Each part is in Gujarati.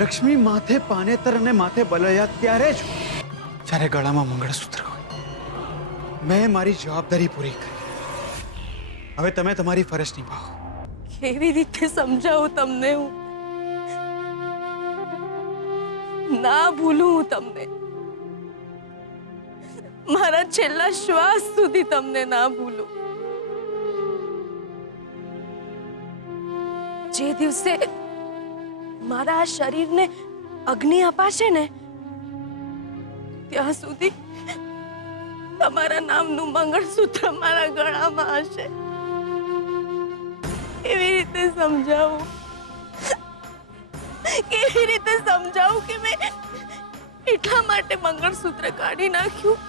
લક્ષ્મી માથે પાનેતર અને માથે બલયા ત્યારે જ જ્યારે ગળામાં મંગળસૂત્ર હોય. મેં મારી જવાબદારી પૂરી કરી. હવે તમે તમારી ફરજ નિભાવો. કેવી રીતે સમજાવું તમને હું? ના ભૂલું હું તમને. મારા છેલ્લા શ્વાસ સુધી તમને ના ભૂલું. જે દિવસે મારા આ શરીરને અગ્નિ અપાશે ને ત્યાં સુધી તમારા નામનું મંગળસૂત્ર મારા ગળામાં હશે. કેવી રીતે સમજાવું? કેવી રીતે સમજાવું કે મેં એટલા માટે મંગળસૂત્ર કાઢી નાખ્યું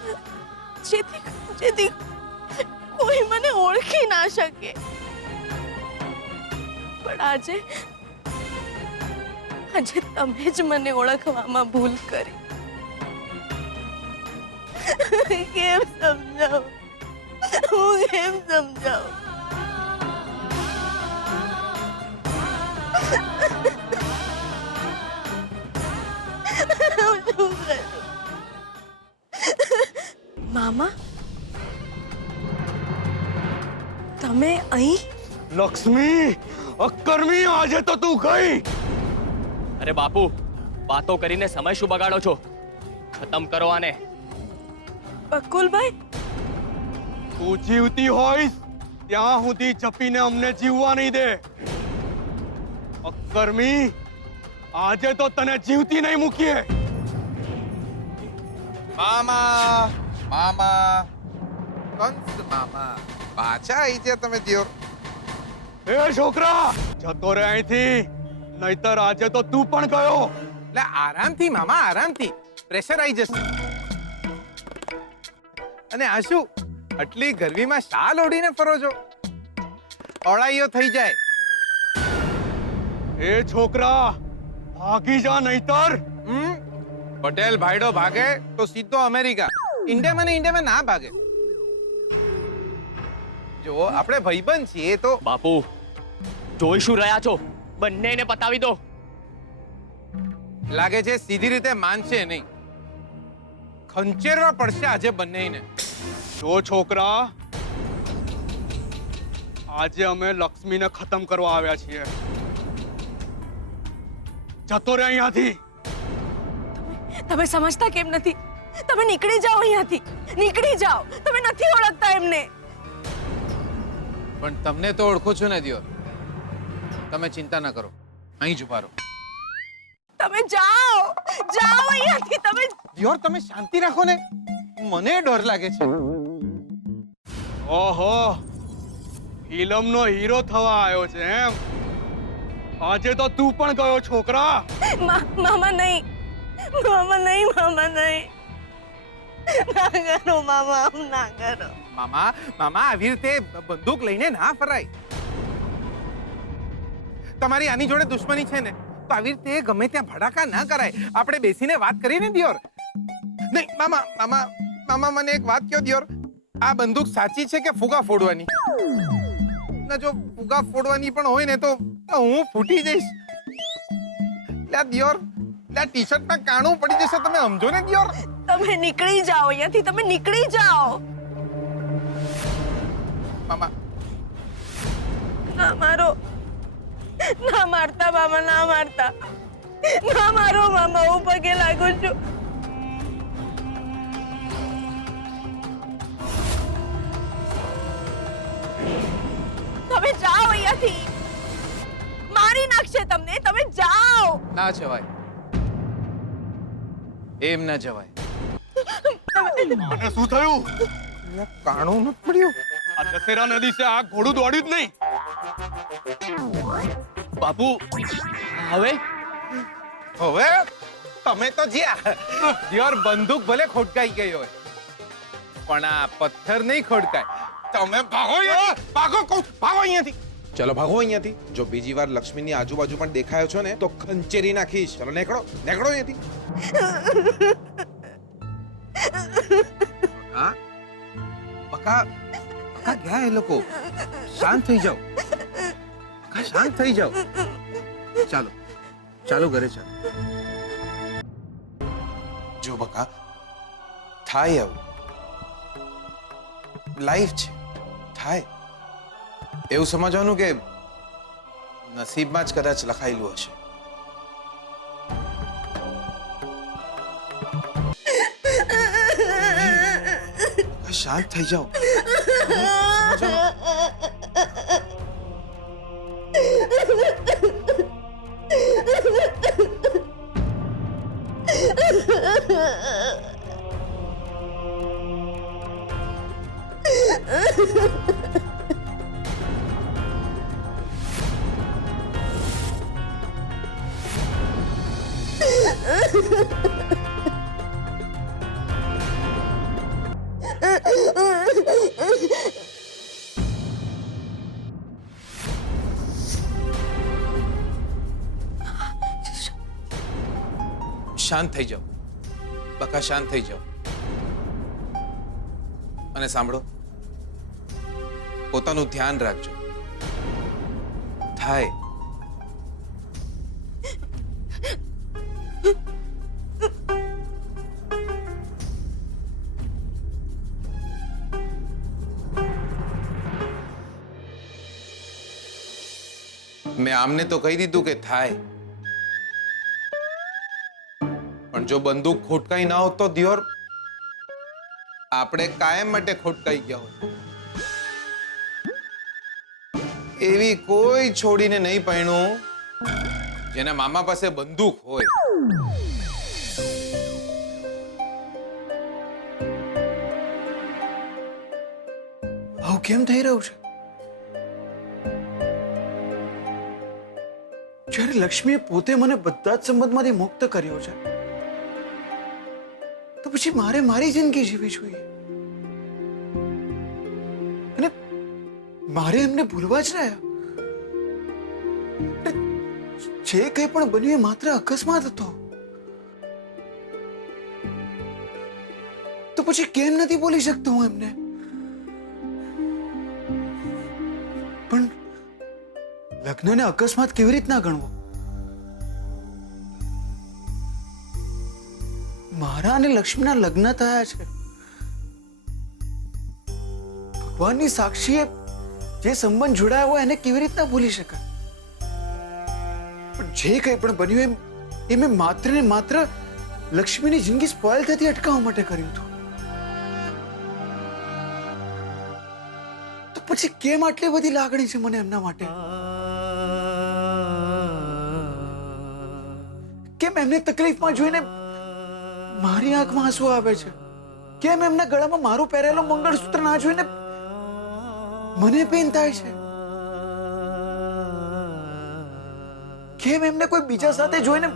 જેથી કોઈ મને ઓળખી ના શકે. પણ આજે તમે જ મને ઓળખવામાં ભૂલ કરી. કેમ સમજાવું? હું કેમ સમજાવું? મામા, તમે અહીં? લક્ષ્મી, અક્કર્મી, આજે તો તું ગઈ. અરે બાપુ, વાતો કરીને સમય શું બગાડો છો? ખતમ કરો આને. બકુલભાઈ, તું જીવતી હોઈશ ત્યાં સુધી જપીને અમને જીવવા નહીં દે. અક્કર્મી, આજે તો તને જીવતી નહીં મૂકીએ. મામા મામા કંસ મામા પાછા આવી ગયા તમે દિયોર. એ છોકરા, જતો રહે અહીંથી, નહીતર આજે તો તું પણ ગયો. લે આરામથી મામા, આરામથી. પ્રેશર આવી જશે. અને આ શું આટલી ગરમીમાં શાલ ઓઢીને ફરો છો? ઓળાઈઓ થઈ જાય. એ છોકરા, ભાગી જા નહીતર. પટેલ ભાઈડો ભાગે તો સીધો અમેરિકા. ઇન્ડિયામાં ના ભાગે. જો આપણે ભાઈબંધ છીએ તો. બાપુ, જોઈ શું રહ્યા છો? બંનેને પતાવી દો. લાગે છે સીધી રીતે માનશે નહીં. ખંચેરવા પડશે આજે બંનેને. જો છોકરા, આજે અમે લક્ષ્મીને ખતમ કરવા આવ્યા છીએ. જતો રહે અહીંયાથી. તમે સમજતા કેમ નથી? તમે નીકળી જાઓ અહીંયાથી. નીકળી જાઓ. તમે નથી ઓળખતા એમને. પણ તમને તો ઓળખું છું ને દિયોર. તમે ચિંતા ન કરો, અહીં જ ઉભા રહો. તમે જાઓ. જાઓ અહીંયાથી. તમે દિયોર, તમે શાંતિ રાખો ને. મને ડર લાગે છે. ઓહો, ફિલ્મનો હીરો થવા આવ્યો છે એમ? આજે તો તું પણ ગયો છોકરા. મામા નહીં. મામા નહીં. મામા નહીં. ના કરો મામા, આમ ના કરો. મામા આવી રીતે બંદૂક લઈને ના ફરાય. તમારી આની જોડે દુશ્મની છે ને, તો આવી રીતે ગમે ત્યાં ભડાકા ના કરાય. આપણે બેસીને વાત કરીને દિયોર. નહીં મામા, મને એક વાત કહો દિયોર. આ બંદૂક સાચી છે કે ફુગા ફોડવાની? ના, જો ફુગા ફોડવાની પણ હોય ને તો હું ફૂટી જઈશ. લ્યા દિયોર, લ્યા ટી-શર્ટમાં કાણું પડી જશે. તમે સમજો ને દિયોર. તમે નીકળી જાઓ અહીંયાથી. તમે નીકળી જાઓ. મામા, ના મારો. ના મારતા મામા, ના મારતા. ના મારો મામા, હું પગે લાગુ છું. તમે જાઓ અહીંયાથી. મારી નાખશે તમને. તમે જાઓ. ના જવાય. એમ ના જવાય. આને શું થયું? કાણું ન પડ્યું. આ દશેરા નદી છે, આ ઘોડું દોડ્યું જ નહીં. બાપુ, હવે તમે તો જ્યાં દિયોર, બંદૂક ભલે ખોટકાઈ ગઈ હોય પણ આ પથ્થર નહીં ખોટકાય. તમે ભાગો અહીંયાથી. ભાગો અહીંયાથી. ચલો ભાગો અહીંયાથી. જો બીજી વાર લક્ષ્મીની આજુબાજુ પણ દેખાયો છો ને તો ખંચેરી નાખીશ. ચલો નીકળો અહીંયાથી. હા બકા, બકા ગયા એ લોકો. શાંત થઈ જાઓ બકા, શાંત થઈ જાઓ. ચાલો ચાલો ઘરે ચાલો. જો બકા, થાય આવું. લાઈફ છે, થાય. એવું સમજવાનું કે નસીબમાં જ કદાચ લખાયેલું હશે. શાંત થઈ જાઓ. શાંત થઈ જાઓ બકા, શાંત થઈ જાઓ. અને સાંભળો, પોતાનું ધ્યાન રાખજો. થાય. મેં આમને તો કહી દીધું કે થાય, પણ જો બંદૂક ખોટકાઈ ના હોત તો દિયોર આપણે કાયમ માટે ખોટકાઈ ગયા હોત. એવી કોઈ છોડીને નહીં પરણું જેના મામા પાસે બંદૂક હોય. આવું કેમ થઈ રહ્યું છે? જ્યારે લક્ષ્મીએ પોતે મને બધા જ સંબંધમાંથી મુક્ત કર્યો છે, તો પછી મારે મારી જિંદગી જીવવી જોઈએ અને મારે એમને ભૂલવા જ રહ્યા. જે કંઈ પણ બન્યું એ માત્ર અકસ્માત હતો. તો પછી કેમ નથી બોલી શકતો હું એમને? પણ લગ્નને અકસ્માત કેવી રીતના ગણવો? મારા અને લક્ષ્મીના લગ્ન થયા છે. ભગવાનની સાક્ષીએ જે સંબંધ જોડાયો હોય એને કેવી રીતના ભૂલી શકાય? પણ જે કંઈ પણ બન્યું એ મેં માત્ર ને માત્ર લક્ષ્મીની જિંદગી સ્પોઇલ થતી અટકાવવા માટે કર્યું હતું. તો પછી કેમ આટલી બધી લાગણી છે મને એમના માટે? કેમ એમને તકલીફમાં જોઈને મારી આંખમાં આંસુ આવે છે? કેમ એમના ગળામાં મારું પહેરેલું મંગળસૂત્ર ના જોઈને મને પેન થાય છે? કેમ એમને કોઈ બીજા સાથે જોઈને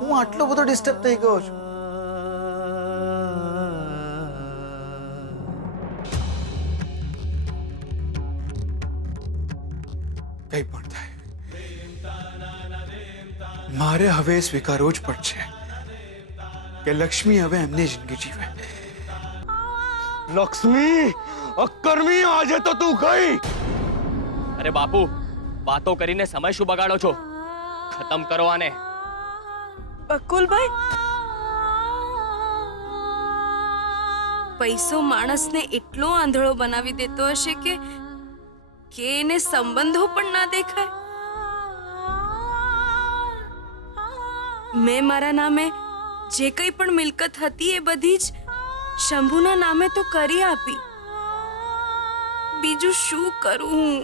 હું આટલો બધો ડિસ્ટર્બ થઈ ગયો છું? કઈ પણ થાય, મારે હવે સ્વીકારવું જ પડશે કે લક્ષ્મી હવે એમની જિંદગી જીવે. લક્ષ્મી, અક્કર્મી, આજે તો તું ગઈ. અરે બાપુ, વાતો કરીને સમય શું બગાડો છો? ખતમ કરો આને. બકુલભાઈ, પૈસો માણસને એટલો આંધળો બનાવી દેતો હશે કે એને સંબંધો પણ ના દેખાય. મેં મારા નામે જે કંઈ પણ મિલકત હતી એ બધી જ શંભુના નામે તો કરી આપી. બીજું શું કરું હું?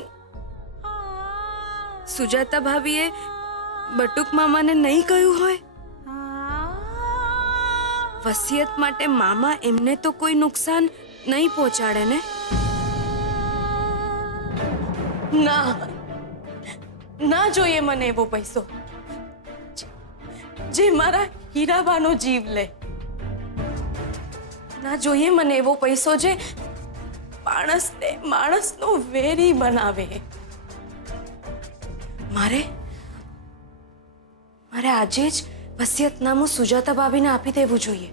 સુજાતા ભાભીએ બટુક મામાને નહીં કહ્યું હોય? વસિયત માટે મામા એમને તો કોઈ નુકસાન નહીં પહોંચાડે ને? ના, ના જોઈએ મને એવો પૈસો જે મારા હીરાબાનો જીવ લે. ના જોઈએ મને એવો પૈસો જે માણસને માણસનો વેરી બનાવે. મારે આજે જ વસિયતનામું સુજાતા ભાભીને આપી દેવું જોઈએ.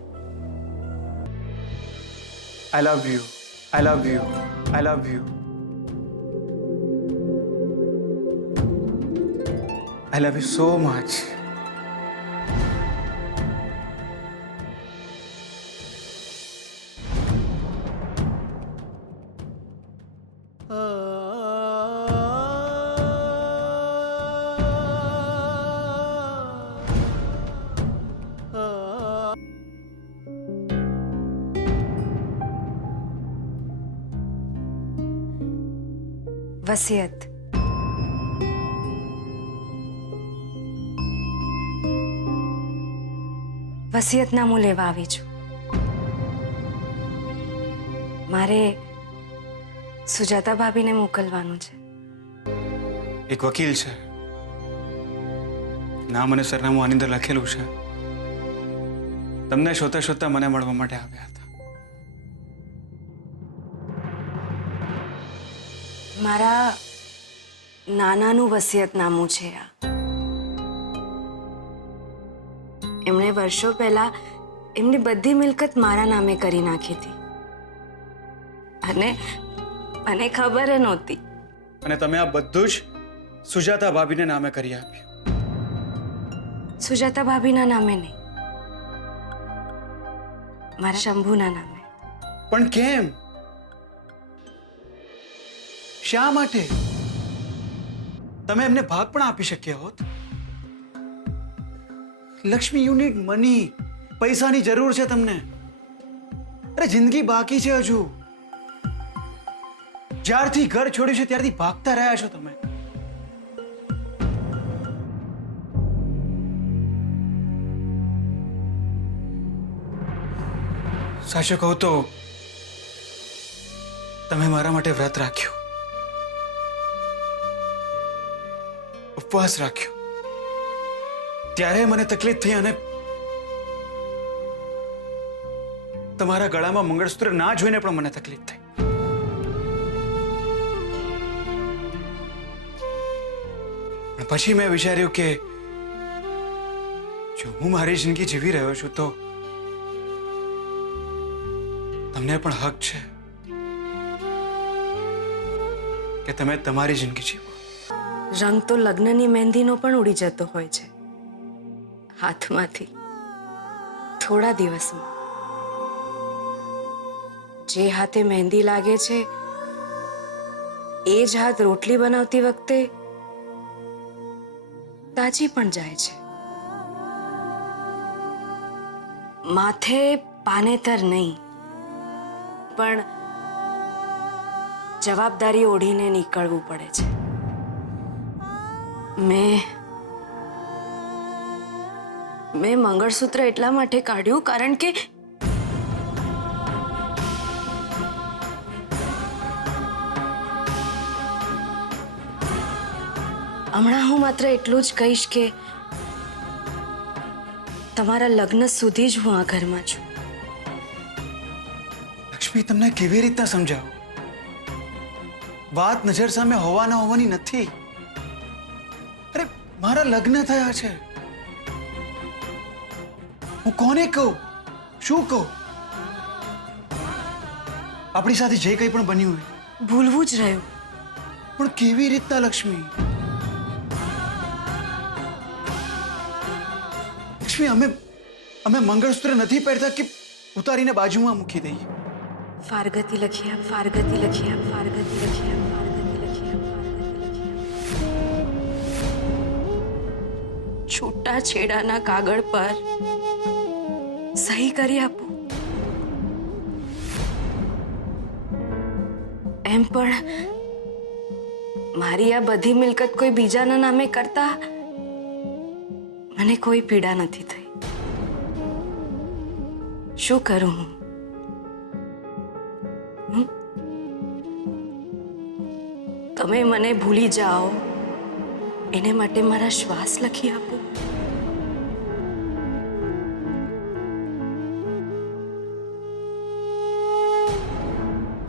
I love you. I love you. I love you so much. વસિયત. વસિયતનામું લેવા આવી છું. મારે સુજાતા ભાભીને મોકલવાનું છે. એક વકીલ છે, નામ અને સરનામું આની અંદર લખેલું છે. તમને શોધતા શોધતા મને મળવા માટે આવ્યા હતા. મારા નાનાનું વસિયતનામું છે આ. એમણે વર્ષો પહેલા એમની બધી મિલકત મારા નામે કરી નાખી હતી અને મને ખબર નહોતી. અને તમે આ બધું જ સુજાતા ભાભીને નામે કરી આપ્યું. સુજાતા ભાભીના નામે નહીં, મારા શંભુના નામે. પણ કેમ? શા માટે? તમે એમને ભાગ પણ આપી શક્યા હોત. Lakshmi, you need money. પૈસાની જરૂર છે તમને. અરે જિંદગી બાકી છે હજુ. જ્યારથી ઘર છોડ્યું છે ત્યારથી ભાગતા રહ્યા છો તમે. સાચું કહું તો તમે મારા માટે વ્રત રાખ્યું, ઉપવાસ રાખ્યો, ત્યારે મને તકલીફ થઈ અને તમારા ગળામાં મંગળસૂત્ર ના જોઈને પણ મને તકલીફ થઈ. પણ પછી મેં વિચાર્યું કે જો હું મારી જિંદગી જીવી રહ્યો છું તો તમને પણ હક છે કે તમે તમારી જિંદગી જીવો. રંગ તો લગ્નની મહેંદીનો પણ ઉડી જતો હોય છે હાથમાંથી થોડા દિવસમાં. જે હાથે મહેંદી લાગે છે એ જ હાથ રોટલી બનાવતી વખતે તાજી પણ જાય છે. માથે પાનેતર નહીં પણ જવાબદારી ઓઢીને નીકળવું પડે છે. મેં મંગળસૂત્ર એટલા માટે કાઢ્યું કારણ કે હમણાં હું માત્ર એટલું જ કહીશ કે તમારા લગ્ન સુધી જ હું આ ઘરમાં છું. લક્ષ્મી, તમને કેવી રીતના સમજાવું? વાત નજર સામે હોવા ના હોવાની નથી. અરે મારા લગ્ન થયા છે. હું કોને કહું, શું કહું? આપણી સાથે જે કંઈ પણ બન્યું હોય ભૂલવું જ રહ્યું. પણ કેવી રીતના લક્ષ્મી? લક્ષ્મી, અમે મંગળસૂત્ર નથી પહેરતા કે ઉતારીને બાજુમાં મૂકી દઈએ? ફારગતી લખી આપ, ફારગતી લખી આપ, ફારગતી લખી આપ, ફારગતી લખી આપ, ફારગતી લખી આપ. છૂટા છેડાના કાગળ પર સહી કરી આપો. એમ પણ મારી આ બધી મિલકત કોઈ બીજાના નામે કરતા મને કોઈ પીડા નથી થઈ. શું કરું હું? તમે મને ભૂલી જાઓ એને માટે મારા શ્વાસ લખી આપો.